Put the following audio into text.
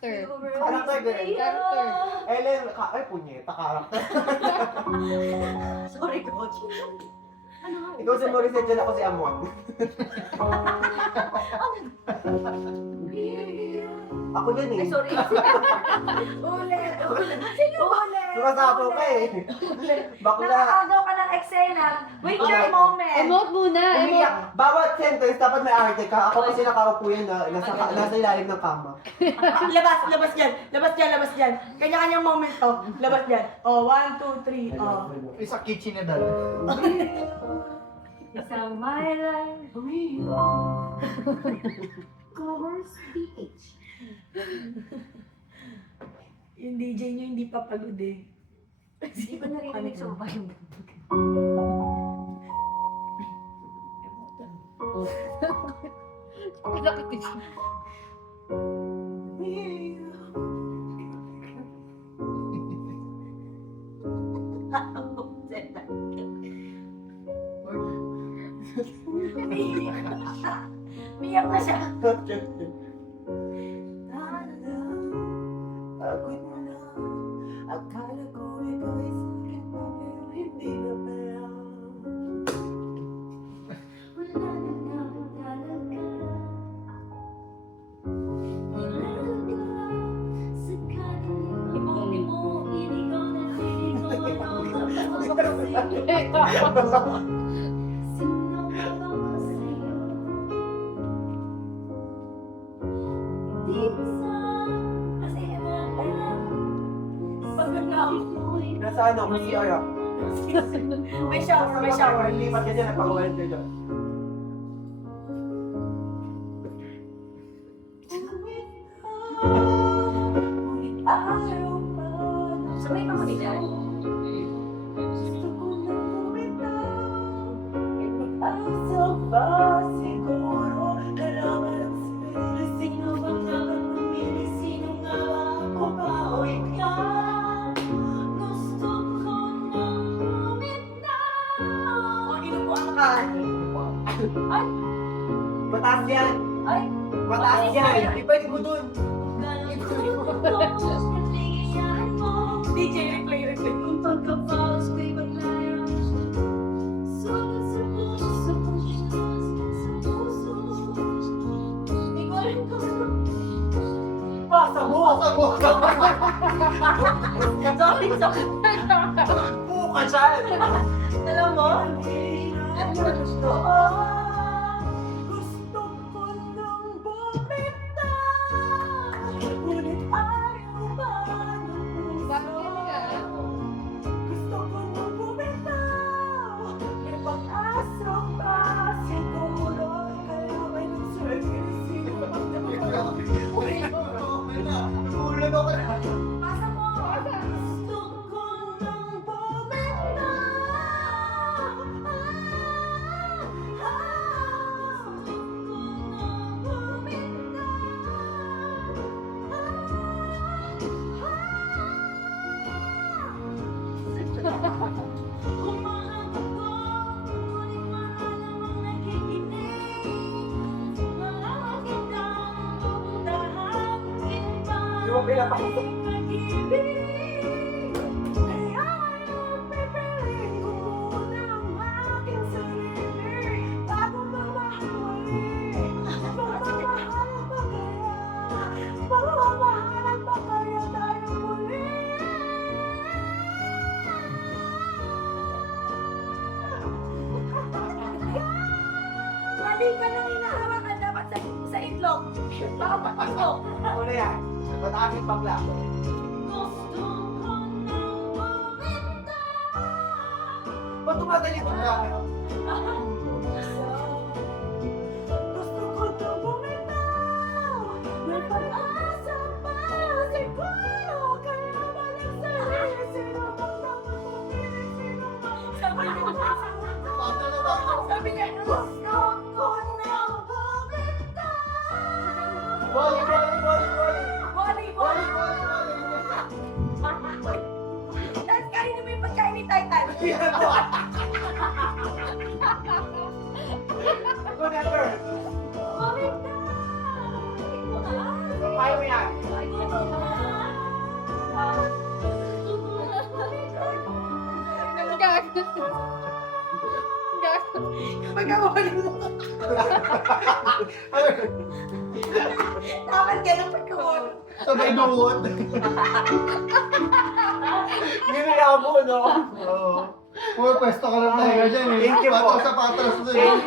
Character. Karakter din. Character. Ellen, ay punyeta, karakter. Sorry, coach. Ano nga? Ikaw si Morissette, dyan ako si Amon. Ako din eh. Ay, sorry. Ulit. Sino? Ulit. Sumasapo ka eh. Bakla. Nakakagaw ka ng eksena. Wait your moment. Emote muna. Emote. Umiyak. Bawat sentence, dapat may arte ka. Ako kasi nakaupo yan na nasa ilalim ng kama. Labas dyan. Kanya-kanyang moment to. Labas dyan. Oh, 1, 2, 3. Oh. Isa kitchen na dalo. Isang my life. Covers PH. Yung DJ nyo hindi pa pagod eh. Hindi ko narinig sa ba yung Sakit din. Miyak na siya. Ako'y muna. Akala ko ikaw ay sakin pa, pero hindi na pala. wala na nga talaga. Wala na nga sa kanila. Mo, iligaw na sino ba ako sa'yo? Hindi ko sa kasi Pagod na ako. Nasa ano, CR ah. May shower. Lipat ka dyan, nagpakawalan ka dyan. Sabay pa kami dyan. Ay! Mataas yan! Ay! Mataas yan! Ipwede mo dun! DJ, replay. Pasa mo! Sorry. Buka dyan! Alam mo? Gusto ko nang bumitaw, ngunit ayaw ba ng puso? Gusto ko nang bumitaw, may pag-asa pa siguro, kaya may nagsagising. Ulan ako na. Pasa mo. Gusto ko nang bumitaw. Di ba pinapakita? Kaya ngayon pipiling ko muna ang aking sarili bago mamahalin. Mamahalan pa kaya tayo muli. Mali ka nang hinahawakan dapat sa itlog. Baka papasok. Ano yan? Mataas yung bakla. Ba't tumadali ko na? Gusto ko na bumitaw. May pag-asa pa siguro. Kaya walang sarili. Sino bang dapat pumili? Sino bang Sabi niya, gusto ko na bumitaw. Wally! Wally. Tapos kainin mo yung pagkain ni Titan. Good effort. Kaya mo yan. Pagkawali mo. Dapat ganun pagkawali. Sabay duwot. Ginaya mo, no? Oo. Puro pwesto ka lang talaga dyan eh. Thank you po. Patras sa patras doon.